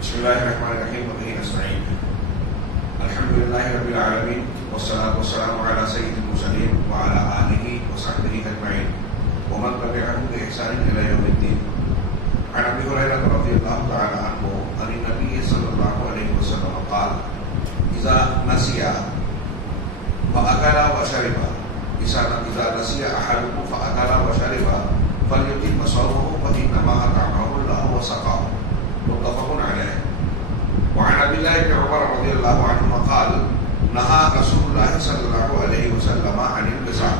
بسم الله الرحمن الرحيم وبه نستعين. الحمد لله رب العالمين والصلاة والسلام على سيد المرسلين وعلى آله وصحبه أجمعين ومن تبعهم بإحسان إلى يوم الدين. عن أبي هريرة رضي الله تعالى عنه عن النبي صلى الله عليه وسلم قال: إذا نسي فأكل وشرب إذا نسي أحدكم فأكل وشرب فليتم صومه فإنما أطعمه الله وسقاه. متفق عليه. وعن عبد الله بن عمر رضي الله عنهما قال: نهى رسول الله صلى الله عليه وسلم عن الوصال.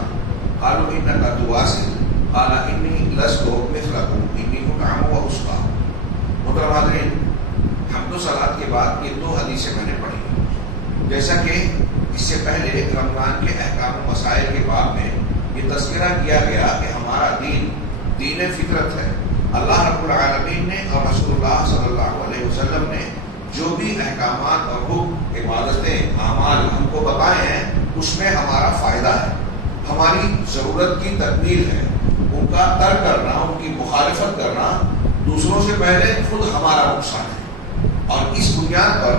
قالوا إنك تواصل؟ قال: إني لست مثلكم إني أطعم وأسقى. محترم حاضرین، حمد و صلوات کے بعد یہ دو حدیثیں میں نے پڑھی. جیسا کہ اس سے پہلے رمضان کے احکام و مسائل کے باب میں یہ تذکرہ کیا گیا کہ ہمارا دین فطرت ہے. اللہ رب العالمین نے اور رسول اللہ صلی اللہ علیہ وسلم نے جو بھی احکامات اور حکم، عبادتیں، اعمال ہم کو بتائے ہیں اس میں ہمارا فائدہ ہے، ہماری ضرورت کی تکمیل ہے. ان کا ترک کرنا، ان کی مخالفت کرنا دوسروں سے پہلے خود ہمارا نقصان ہے. اور اس بنیاد پر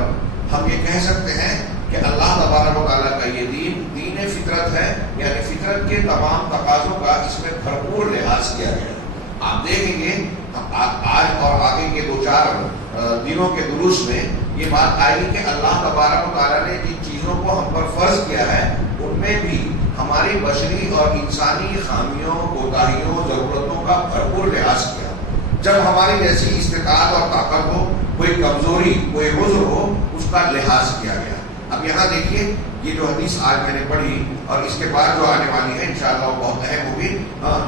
ہم یہ کہہ سکتے ہیں کہ اللہ تبارک و تعالیٰ کا یہ دین فطرت ہے، یعنی فطرت کے تمام تقاضوں کا اس میں بھرپور لحاظ کیا گیا ہے. آپ دیکھیں گے آج اور آگے کے 2-4 دنوں کے دروس میں یہ بات آئے گی کہ اللہ تبارک و تعالیٰ نے جن چیزوں کو ہم پر فرض کیا ہے ان میں بھی ہماری بشری اور انسانی خامیوں، کوتاہیوں، ضرورتوں کا بھرپور لحاظ کیا. جب ہماری جیسی استطاعت اور طاقت ہو، کوئی کمزوری، کوئی عذر ہو، اس کا لحاظ کیا گیا. اب یہاں دیکھیے یہ جو حدیث آج میں نے پڑھی اور اس کے بعد جو آنے والی ہے انشاءاللہ وہ بہت اہم ہوگی.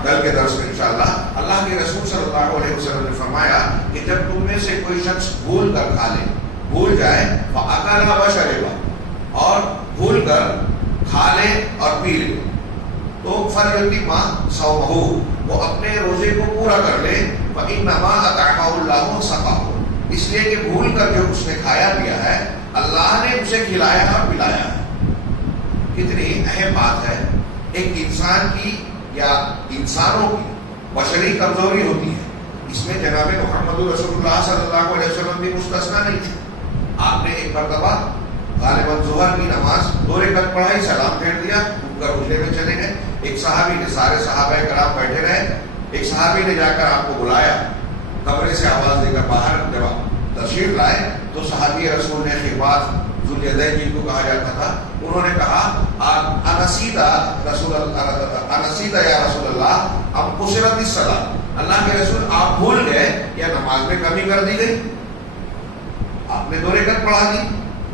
کل کے درس میں انشاءاللہ اللہ کے رسول صلی اللہ علیہ وسلم نے فرمایا کہ جب تم میں سے کوئی شخص بھول کر کھا لے، بھول جائے، فَأَكَلَ وَشَرِبَ، اور بھول کر کھا لے اور پی لے، تو فَلْيُتِمَّ صَوْمَهُ، وہ اپنے روزے کو پورا کر لے. فَإِنَّمَا أَطْعَمَهُ اللَّهُ وَسَقَاهُ، اس لیے کہ بھول کر جو اس نے کھایا پیا ہے اللہ نے اسے کھلایا اور پلایا ہے. کتنی اہم بات ہے. ایک انسان کی یا انسانوں کی بشری کمزوری ہوتی ہے، اس میں جناب محمد رسول اللہ صلی اللہ علیہ وسلم بھی مستثنا نہیں تھے. آپ نے ایک مرتبہ غالباً ظہر کی نماز 2 رکعت پڑھائی، سلام پھیر دیا، اٹھ کر اجلے میں چلے گئے. ایک صحابی نے، سارے صحابہ کرام بیٹھے رہے، ایک صحابی نے جا کر آپ کو بلایا، کمرے سے آواز دے کر باہر جب تشریف لائے تو صحابی رسول نے خربات ذوالیدین جن کو کہا جاتا تھا، انہوں نے کہا: انسیتا یا رسول اللہ اب قصرت الصلاۃ، اللہ کے رسول آپ بھول گئے یا نماز میں کمی کر دی گئی؟ آپ نے 2 رکعت پڑھا دی.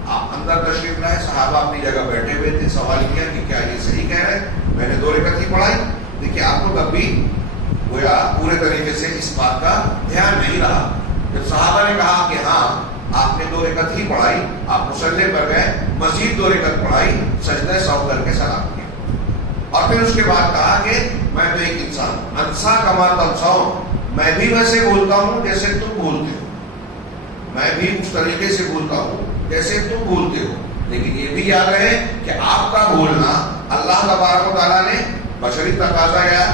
آپ اندر تشریف لائے، صحابہ اپنی جگہ بیٹھے ہوئے تھے، سوال کیا کہ کیا یہ صحیح کہہ رہے ہیں، میں نے 2 رکعت ہی پڑھائی. دیکھیے آپ کو تب بھی گویا پورے طریقے سے اس بات کا دھیان نہیں رہا. جب صحابہ نے کہا کہ ہاں آپ نے 2 رکعت ہی پڑھائی، آپ مصلی پر گئے، مزید 2 رکعت پڑھائی، سجدہ سہو کر کے سلام کیا، اور پھر اس کے بعد کہا کہ میں تو ایک انسان ہوں، انسا کما تنسون، میں بھی ویسے بولتا ہوں جیسے تم بولتے ہو، میں بھی اس طریقے سے بولتا ہوں جیسے تم بولتے ہو. لیکن یہ بھی یاد رہے کہ آپ کا بولنا اللہ تبارک و تعالیٰ نے، بشری تقاضا یا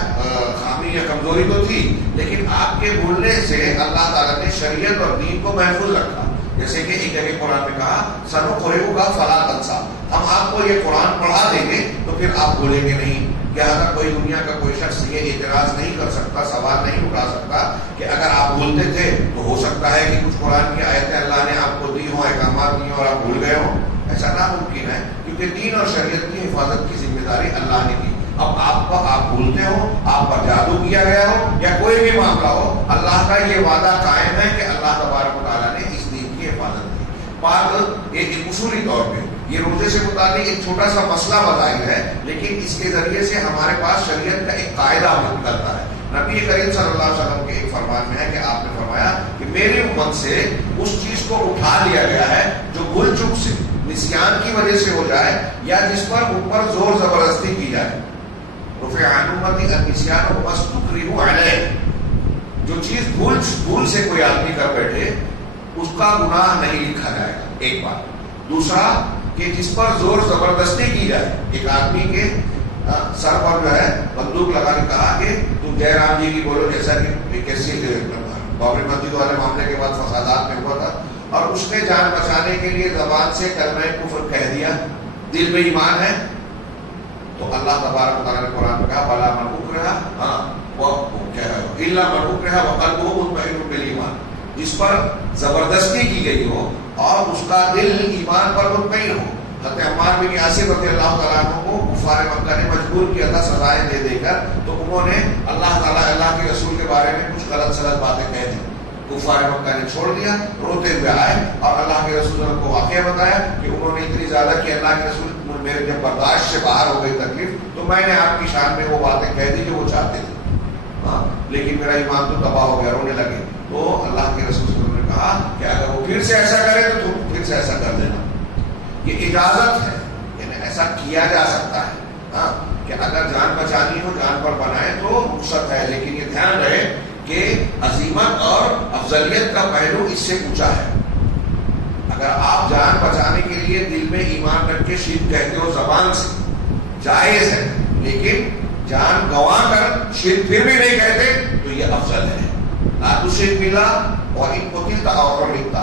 خامی یا کمزوری تو تھی، لیکن آپ کے بولنے سے اللہ تعالیٰ نے شریعت اور دین کو محفوظ رکھا. جیسے کہ ایک جگہ قرآن میں کہا: سنقرئک فلا تنسیٰ، ہم آپ کو یہ قرآن پڑھا دیں گے تو پھر آپ بھولیں گے نہیں. یہاں تک کوئی دنیا کا کوئی شخص یہ اعتراض نہیں کر سکتا، سوال نہیں اٹھا سکتا کہ اگر آپ بھولتے تھے تو ہو سکتا ہے کہ کچھ قرآن کی آیتیں اللہ نے آپ کو دی ہوں، احکامات دی ہوں اور آپ بھول گئے ہوں. ایسا ناممکن ہے، کیونکہ دین اور شریعت کی حفاظت کی ذمہ داری اللہ نے دی. اب آپ بھولتے ہو، آپ پر جادو کیا گیا ہو یا کوئی بھی معاملہ ہو، اللہ کا یہ وعدہ قائم ہے کہ اللہ تبارک و تعالیٰ نے اس دین کی حفاظت کی. بات ایک اصولی طور پہ یہ روزے سے متعلق ایک چھوٹا سا مسئلہ بتائی ہے، لیکن اس کے ذریعے سے ہمارے پاس شریعت کا ایک قاعدہ نکلتا ہے. نبی کریم صلی اللہ علیہ وسلم کے ایک فرمان میں ہے کہ آپ نے فرمایا کہ میری امت سے اس چیز کو اٹھا لیا گیا ہے جو بھول چوک سے، نسیان کی وجہ سے ہو جائے یا جس پر اوپر زور زبردستی کی جائے. رفع عن امتی النسیان وما استکرہوا علیہ، جو چیز بھول سے کوئی آدمی کر بیٹھے اس کا گناہ نہیں لکھا جائے گا. ایک بات. دوسرا کہ جس پر زور زبردستی کی جائے، ایک آدمی کے سر پر جو ہے بندوق لگا کے کہا کہ تم جے رام جی کی بولو، جیسا کہ کیسی بابری مسجد والے معاملے کے بعد فسادات میں ہوا تھا، اور اس نے جان بچانے کے لیے زبان سے کلمہ کفر کہہ دیا، دل میں ایمان ہے، تو اللہ تبارک و تعالیٰ نے قرآن میں کہا بلا من اکرہ الا من اکرہ وقلبہ مطمئن بالایمان، جس پر زبردستی کی گئی ہو اور اس کا دل ایمان پر مطمئن ہو۔ حضرت عمار بن یاسر رضی اللہ تعالیٰ عنہ کو کفار مکہ نے مجبور کیا تھا سزائیں دے دے کر، تو انہوں نے اللہ تعالیٰ اللہ کے رسول کے بارے میں کچھ غلط سلط باتیں کہہ دی، کفار مکہ نے چھوڑ دیا، روتے ہوئے آئے اور اللہ کے رسول نے کو واقعہ بتایا کہ انہوں نے اتنی زیادہ کہ اللہ کے رسول میرے جب برداشت سے باہر ہو گئی تکلیف تو میں نے آپ کی شان میں وہ باتیں کہہ دی جو وہ چاہتے تھے، لیکن میرا ایمان تو تباہ ہو گیا، رونے لگے۔ تو اللہ کے رسول صلی اللہ علیہ وسلم نے کہا کہ اگر وہ پھر سے ایسا کرے تو تم پھر سے ایسا کر دینا، یہ اجازت ہے، یعنی ایسا کیا جا سکتا ہے کہ اگر جان بچانی ہو جان پر بنائے تو رخصت ہے، لیکن یہ دھیان رہے کہ عظیمت اور افضلیت کا پہلو اس سے اونچا ہے۔ اگر آپ جان بچانے کے لیے دل میں ایمان رکھ کے شرک کہتے ہو زبان سے، جائز ہے، لیکن جان گنوا کر شرک پھر بھی نہیں کہتے تو یہ افضل ہے۔ لا تشرک باللہ وان قتلت او حرقت،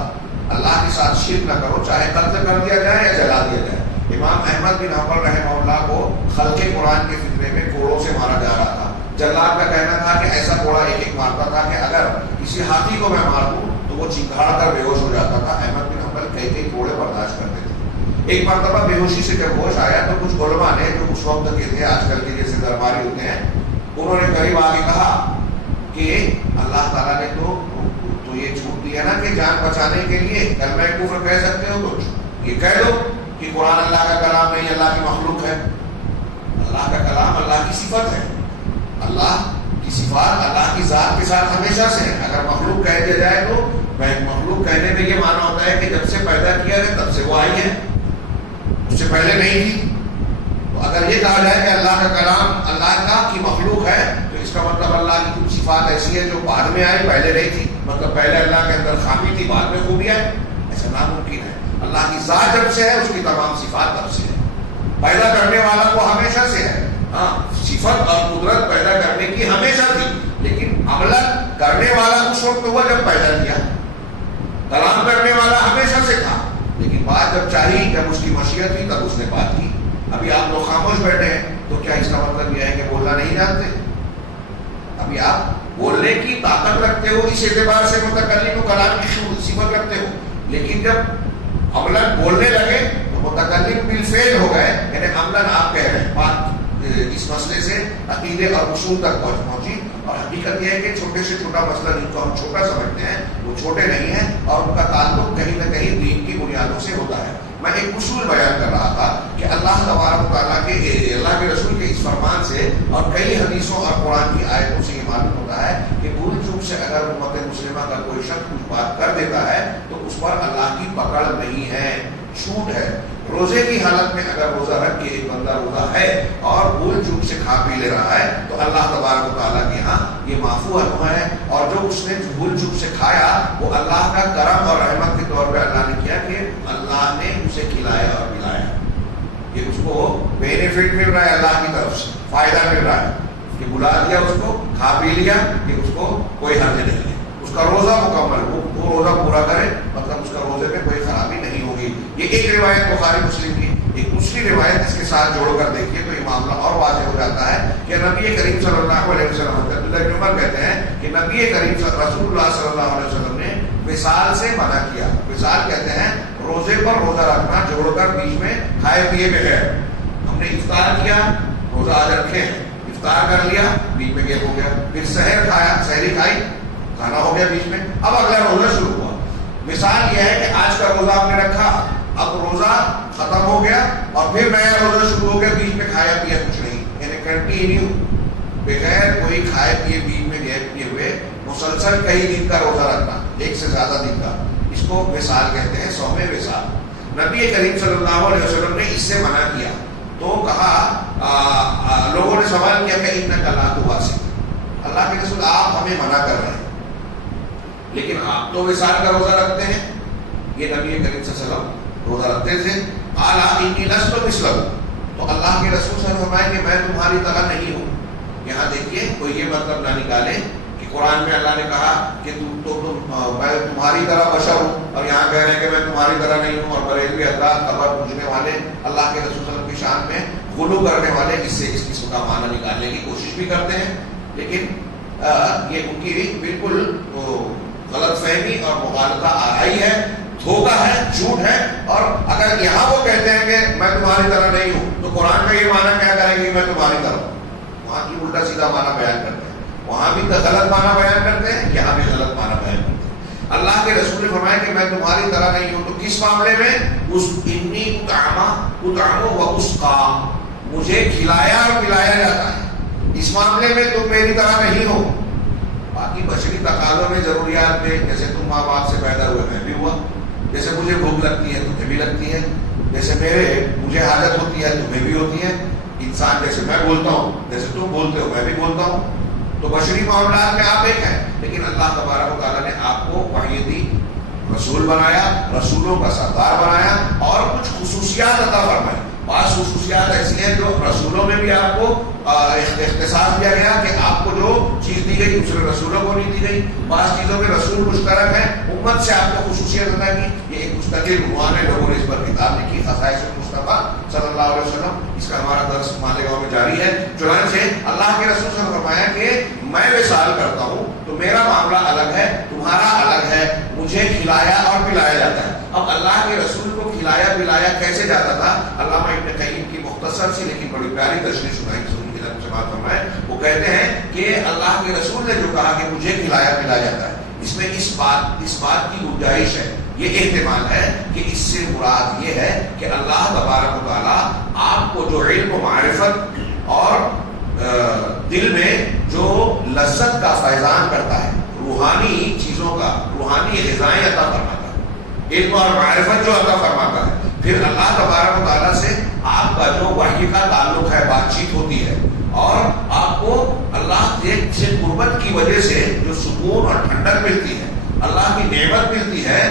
اللہ کے ساتھ شرک نہ کرو، چاہے قتل کر دیا جائے یا جلا دیا جائے۔ امام احمد بن حنبل رحمہ اللہ کو خلق قرآن کے فتنے میں کوڑوں سے مارا جا رہا تھا، جلاد کا کہنا تھا کہ ایسا کوڑا ایک ایک مارتا تھا کہ اگر کسی ہاتھی کو میں مار دوں تو وہ چنگھاڑ کر بے ہوش ہو جاتا تھا۔ احمد بن حنبل کئی کوڑے برداشت کرتے تھے۔ ایک مرتبہ بے ہوشی سے جب ہوش آیا تو کچھ علماء نے جو اس وقت کے تھے، آج کل کے جیسے درباری ہوتے ہیں، انہوں نے قریب آ کے کہا کہ اللہ تعالیٰ نے تو یہ چھوٹ دیا نا کہ جان بچانے کے لیے کلمہ کفر کہہ سکتے ہو تو یہ کہہ دو کہ قرآن اللہ کا کلام نہیں، اللہ کی مخلوق ہے۔ اللہ کا کلام اللہ کی صفت ہے، اللہ کی صفات اللہ کی ذات کے ساتھ ہمیشہ سے ہے۔ اگر مخلوق کہہ دیا جائے تو مخلوق کہنے میں یہ معنی ہوتا ہے کہ جب سے پیدا کیا ہے تب سے وہ آئی ہے، اس سے پہلے نہیں تھی۔ تو اگر یہ کہا جائے کہ اللہ کا کلام اللہ کا کی مخلوق ہے تو اس کا مطلب اللہ کی کچھ صفات ایسی ہے جو بعد میں آئی، پہلے نہیں تھی، مطلب پہلے اللہ کے اندر خامی تھی بعد میں خوبی آئی، ایسا ناممکن ہے۔ اللہ کی ذات جب سے ہے اس کی تمام صفات تب سے ہے۔ پیدا کرنے والا وہ ہمیشہ سے ہے، صفت اور قدرت پیدا کرنے کی ہمیشہ تھی، لیکن عمل کرنے والا اس وقت ہوا جب پیدا کیا۔ کلام کرنے والا ہمیشہ سے تھا، لیکن بات جب چاہی، جب اس کی مشیت ہوئی تب اس نے بات کی۔ ابھی آپ لوگ خاموش بیٹھے ہیں تو کیا اس کا مطلب یہ ہے کہ بولنا نہیں جانتے؟ ابھی آپ بولنے کی طاقت رکھتے ہو، اس اعتبار سے متکلم و کلام کی صفت رکھتے ہو، لیکن جب عملاً بولنے لگے تو متکلم بالفعل ہو گئے، یعنی عملاً آپ کہہ رہے ہیں۔ بات اس مسئلے سے عقیدے اور اصول تک پہنچی، اور حقیقت یہ ہے کہ چھوٹے سے چھوٹا مسئلہ جن کو ہم چھوٹا سمجھتے ہیں وہ چھوٹے نہیں ہیں، اور ان کا تعلق کہیں نہ کہیں دین کی بنیادوں سے ہوتا ہے۔ میں ایک اصول بیان کر رہا تھا کہ اللہ تبارک و تعالیٰ کے اللہ کے رسول کے اس فرمان سے اور کئی حدیثوں اور قرآن کی آیتوں سے یہ معلوم ہوتا ہے کہ بھول چوک سے اگر امت مسلمہ کا کوئی شخص کچھ بات کر دیتا ہے تو اس پر اللہ کی پکڑ نہیں ہے، چھوٹ ہے۔ روزے کی حالت میں اگر روزہ رکھ کے ایک بندہ روزہ ہے اور بھول چوک سے کھا پی لے رہا ہے تو اللہ تبارک و تعالیٰ کے ہاں یہ معفو عنہ ہے، اور جو اس نے بھول چوک سے کھایا وہ اللہ کا کرم اور رحمت کے طور پہ اللہ نے کیا کہ اللہ نے اسے کھلایا اور پلایا، یہ اس کو بینیفٹ مل رہا ہے، اللہ کی طرف سے فائدہ مل رہا ہے کہ بلا دیا اس کو، کھا پی لیا، کہ اس کو کوئی حرج نہیں ہے، اس کا روزہ مکمل، وہ روزہ پورا کرے، مطلب اس کا روزے میں کوئی خرابی نہیں ہوگی۔ یہ ایک روایت بخاری مسلم کی۔ ایک دوسری روایت اس کے ساتھ جوڑ کر دیکھیے تو یہ معاملہ اور واضح ہو جاتا ہے کہ نبی کریم صلی اللہ علیہ وسلم عبداللہ بن عمر کہتے ہیں کہ نبی کریم رسول اللہ صلی اللہ علیہ وسلم نے وصال سے منع کیا۔ وصال کہتے ہیں روزے پر روزہ رکھنا جوڑ کر بیچ میں کھائے پیے بغیر۔ ہم نے افطار کیا، روزہ آج رکھے ہیں، افطار کر لیا، بیچ میں گیپ ہو گیا، پھر سحر کھایا، سحری کھائی، کھانا ہو گیا بیچ میں، اب اگلا روزہ شروع ہوا۔ مثال یہ ہے کہ آج کا روزہ آپ نے رکھا، اب روزہ ختم ہو گیا اور پھر نیا روزہ شروع ہو گیا، بیچ میں کھایا پیا کچھ نہیں، یعنی کنٹینیو بغیر کوئی کھائے پیے بیچ میں گیپ کیے ہوئے مسلسل کئی دن کا روزہ رکھنا، ایک سے زیادہ دن کا، اس کو وصال کہتے ہیں، صوم وصال۔ نبی کریم صلی اللہ علیہ وسلم نے اس سے منع کیا تو کہا، لوگوں نے سوال کیا کہ انک لا تواصل، اللہ کے رسول آپ ہمیں منع کر رہے ہیں لیکن آپ تو وصال کا روزہ رکھتے ہیں۔ یہ نبی کریم صلی اللہ علیہ وسلم روزہ رکھتے تھے۔ قال انی لست مثلہ، تو اللہ کے رسول صلی اللہ علیہ وسلم فرمائے کہ میں تمہاری طرح نہیں ہوں۔ یہاں دیکھیے کوئی یہ مطلب نہ نکالے کہ قرآن میں اللہ نے کہا کہ میں تمہاری طرح بشر ہوں، اور یہاں کہہ رہے ہیں کہ میں تمہاری طرح نہیں ہوں، اور بریلوی حضرات قبر پوجنے والے اللہ کے رسول صلی اللہ علیہ وسلم کی شان میں غلو کرنے والے اس سے اس قسم کا معنی نکالنے کی کوشش بھی کرتے ہیں، لیکن یہ ان کی بالکل غلط فہمی اور مغالطہ آرائی ہے، دھوکہ ہے، جھوٹ ہے. اور اگر یہاں وہ کہتے ہیں کہ میں تمہاری طرح نہیں ہوں تو قرآن کا یہ معنی کیا کریں گے میں تمہاری طرح ہوں؟ وہاں کی الٹا سیدھا معنی بیان کرتے ہیں، وہاں بھی غلط معنی بیان کرتے ہیں، یہاں بھی غلط معنی بیان کرتے ہیں. اللہ کے رسول نے فرمایا کہ میں تمہاری طرح نہیں ہوں، تو کس معاملے میں؟ اس انی اطعم و اسقا، مجھے کھلایا اور پلایا جاتا ہے، اس معاملے میں تم میری طرح نہیں ہو. باقی بشری تقاضوں میں ضروریات میں جیسے تم ماں باپ سے پیدا ہوئے میں بھی ہوا، جیسے مجھے بھوک لگتی ہے تمہیں بھی لگتی ہے، جیسے مجھے حاجت ہوتی ہے تمہیں بھی ہوتی ہے. انسان جیسے میں بولتا ہوں جیسے تم بولتے ہو میں بھی بولتا ہوں، تو بشری معاملات میں آپ ایک ہیں. لیکن اللہ تبارک و تعالیٰ نے آپ کو وحی دی، رسول بنایا، رسولوں کا سردار بنایا، اور کچھ خصوصیات عطا فرمائے. بعض خصوصیات ایسی ہیں جو رسولوں میں بھی آپ کو اختصاص دیا گیا کہ آپ کو جو چیز دی گئی دوسرے رسولوں کو نہیں دی گئی. بعض چیزوں میں رسول مشترک ہیں، امت سے آپ کو خصوصیت عطا کی. یہ ایک مستقل عنوان ہے، لوگوں نے اس پر کتاب لکھی، خصائص مصطفیٰ صلی اللہ علیہ وسلم. اس کا ہمارا درس مالیگاؤں میں جاری ہے. چنانچہ اللہ کے رسول صلی اللہ علیہ وسلم نے فرمایا کہ میں وصال کرتا ہوں تو میرا معاملہ الگ ہے، تمہارا الگ ہے، مجھے کھلایا اور پلایا جاتا ہے. اب اللہ کے رسول کو کھلایا پلایا کیسے جاتا تھا؟ علامہ ابن قیم کی مختصر سی لیکن بڑی پیاری تشریح سنائی سنی کی سے بات فرمائے. وہ کہتے ہیں کہ اللہ کے رسول نے جو کہا کہ مجھے کھلایا پلایا جاتا ہے، اس میں اس بات کی گنجائش ہے، یہ احتمال ہے کہ اس سے مراد یہ ہے کہ اللہ تبارک و تعالیٰ آپ کو جو علم و معرفت اور دل میں جو لذت کا فیضان کرتا ہے، روحانی چیزوں کا، روحانی غذائیں عطا فرماتا ہے، علم اور معرفت جو عطا فرماتا ہے. پھر اللہ تبارک و تعالیٰ سے آپ کا جو وحی کا تعلق ہے، بات چیت ہوتی ہے، اور آپ کو اللہ سے قربت کی وجہ سے جو سکون اور ٹھنڈک ملتی ہے، اللہ کی نعمت ملتی ہے،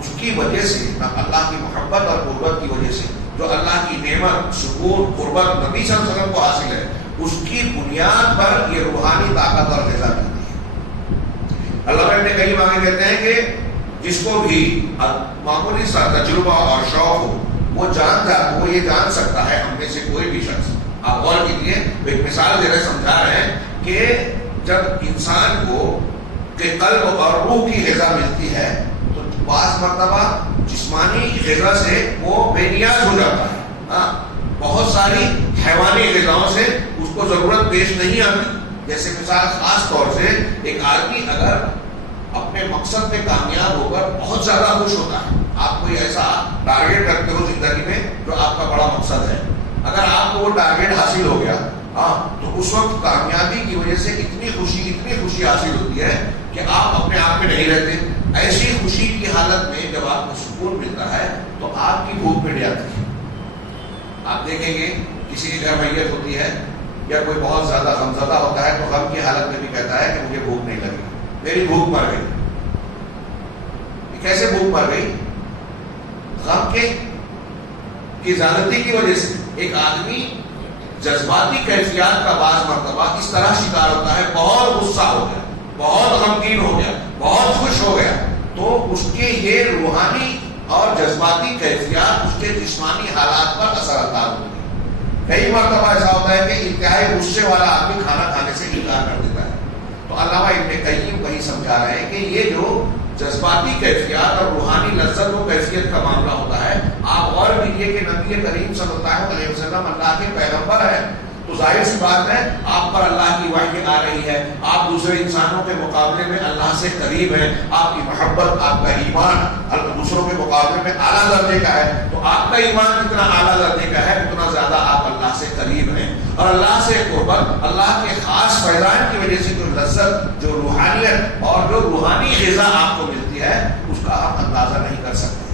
اس کی وجہ سے، اللہ کی محبت اور قربت کی وجہ سے جو اللہ کی نعمت، سکون، قربت نبی صلی اللہ علیہ وسلم کو حاصل ہے، اس کی بنیاد پر یہ روحانی طاقت اور غذا ملتی ہے. اللہ ابن قیم آگے کہتے ہیں کہ جس کو بھی معمولی سا تجربہ اور شوق ہو وہ یہ جان سکتا ہے، ہم میں سے کوئی بھی شخص. آپ غور کیجیے، ایک مثال دے رہے سمجھا رہے ہیں کہ جب انسان کو کہ قلب اور روح کی غذا ملتی ہے تو بعض مرتبہ جسمانی غذا سے وہ بے نیاز ہو جاتا ہے. بہت ساری حیوانی غذاؤں سے اس کو ضرورت پیش نہیں آتی. جیسے مثال خاص طور سے ایک آدمی اگر اپنے مقصد میں کامیاب ہو کر بہت زیادہ خوش ہوتا ہے، آپ کوئی ایسا ٹارگیٹ رکھتے ہو زندگی میں جو آپ کا بڑا مقصد ہے، اگر آپ کو وہ ٹارگیٹ حاصل ہو گیا تو اس وقت کامیابی کی وجہ سے اتنی خوشی حاصل ہوتی ہے کہ آپ اپنے آپ میں نہیں رہتے. ایسی خوشی کی حالت میں جب آپ کو سکون ملتا ہے تو آپ کی بھوک مٹ جاتی ہے. آپ دیکھیں گے کسی کی گھر میت ہوتی ہے یا کوئی بہت زیادہ غمزدہ ہوتا ہے تو غم کی حالت میں بھی کہتا ہے کہ مجھے بھوک نہیں لگی، میری بھوک مر گئی. کیسے بھوک مر گئی؟ غم کی زیادتی کی وجہ سے. ایک آدمی جذباتی کیفیات کا بعض مرتبہ اس طرح شکار ہوتا ہے، بہت غصہ ہو گیا، بہت غمگین ہو گیا، بہت خوش ہو گیا، تو اس کے یہ روحانی اور جذباتی کیفیات اس کے جسمانی حالات پر اثر انداز ہوتی ہے. کئی مرتبہ ایسا ہوتا ہے کہ انتہائی غصے والا آدمی کھانا کھانے سے انکار کر دیتا ہے. تو علامہ ابن قیم وہی سمجھا رہے ہیں کہ یہ جو جذباتی کیفیات اور روحانی لذت و کیفیت کا معاملہ ہوتا ہے، آپ غور کیجیے کہ نبی کریم صلی اللہ علیہ وسلم اللہ کے پیغمبر ہیں، تو ظاہر سی بات ہے آپ پر اللہ کی وحی آ رہی ہے، آپ دوسرے انسانوں کے مقابلے میں اللہ سے قریب ہیں، آپ کی محبت، آپ کا ایمان دوسروں کے مقابلے میں اعلیٰ درجے کا ہے. تو آپ کا ایمان جتنا اعلیٰ درجے کا ہے اتنا زیادہ آپ اللہ سے قریب ہیں، اور اللہ سے قربت، اللہ کے خاص فیضان کی وجہ سے جو لذت، جو روحانیت اور جو روحانی غذا آپ کو ملتی ہے اس کا آپ اندازہ نہیں کر سکتے.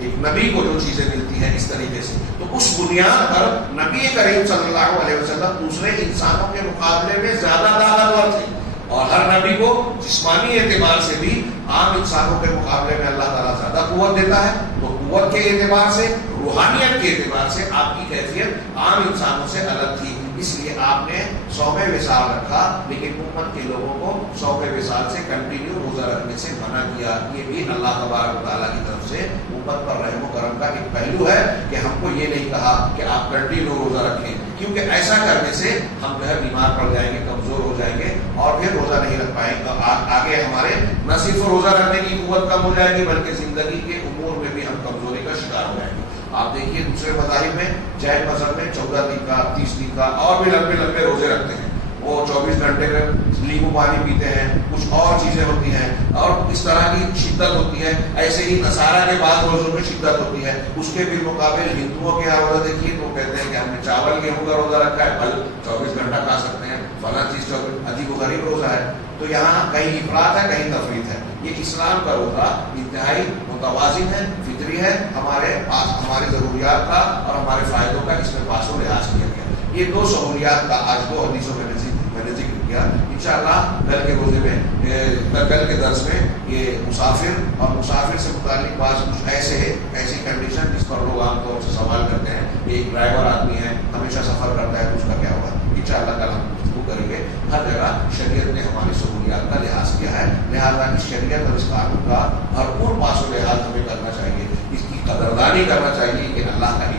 ایک نبی کو جو چیزیں ملتی ہیں اس طریقے سے، تو اس بنیاد پر نبی کریم صلی اللہ علیہ وسلم دوسرے انسانوں کے مقابلے میں زیادہ طاقتور تھے، اور ہر نبی کو جسمانی اعتبار سے بھی عام انسانوں کے مقابلے میں اللہ تعالیٰ زیادہ قوت دیتا ہے. تو قوت کے اعتبار سے، روحانیت کے اعتبار سے آپ کی کیفیت عام انسانوں سے الگ تھی. اس لیے آپ نے 100ویں وصال رکھا، لیکن امت کے لوگوں کو 100ویں وصال سے کنٹینیو روزہ رکھنے سے منع کیا۔ یہ بھی اللہ تبارک و تعالیٰ کی طرف سے امت پر رحم و کرم کا ایک پہلو ہے کہ ہم کو یہ نہیں کہا کہ آپ کنٹینیو روزہ رکھیں، کیونکہ ایسا کرنے سے ہم جو ہے بیمار پڑ جائیں گے، کمزور ہو جائیں گے اور پھر روزہ نہیں رکھ پائیں گے۔ آگے ہمارے نہ صرف روزہ رکھنے کی قوت کم ہو جائے گی بلکہ زندگی کے امور میں بھی ہم کمزوری کا شکار ہو جائیں گے۔ آپ دیکھیے دوسرے مذاہب میں، جین مذہب میں 14 دن کا، 30 دن کا اور بھی لمبے لمبے روزے رکھتے ہیں، وہ 24 گھنٹے کا لیمو پانی پیتے ہیں، کچھ اور چیزیں ہوتی ہیں اور اس طرح کی شدت ہوتی ہے۔ ایسے ہی نصارہ کے بعد روزوں میں شدت ہوتی ہے۔ اس کے بالمقابل ہندوؤں کے یہاں روزہ دیکھیے تو کہتے ہیں کہ ہم نے چاول گیہوں کا روزہ رکھا ہے، پھل 24 گھنٹہ کھا سکتے ہیں، فلاں چیز 24، عجیب و غریب روزہ ہے۔ تو یہاں کہیں افراط ہے، کہیں تفریط ہے۔ یہ اسلام کا روزہ انتہائی متوازن ہے، فطری ہے، ہمارے پاس ہماری ضروریات کا اور ہمارے فائدوں کا اس میں پاس و لحاظ کیا گیا۔ یہ دو سہولیات کا آج 2 حدیثوں میں نے ذکر کیا۔ انشاءاللہ کل کے روزے میں، کل کے درس میں یہ مسافر اور مسافر سے متعلق بعض کچھ ایسی کنڈیشن جس پر لوگ عام طور سے سوال کرتے ہیں کہ ایک ڈرائیور آدمی ہے، ہمیشہ سفر کرتا ہے، تو اس کا کیا ہوگا؟ انشاءاللہ کل ہم گفتگو کریں گے۔ ہر جگہ شریعت نے ہماری سہولیات کا لحاظ کیا ہے، لہٰذا اس شریعت اور اس قانون کا بھرپور پاس و لحاظ ہمیں کرنا چاہیے، اس کی قدردانی کرنا چاہیے کہ اللہ کا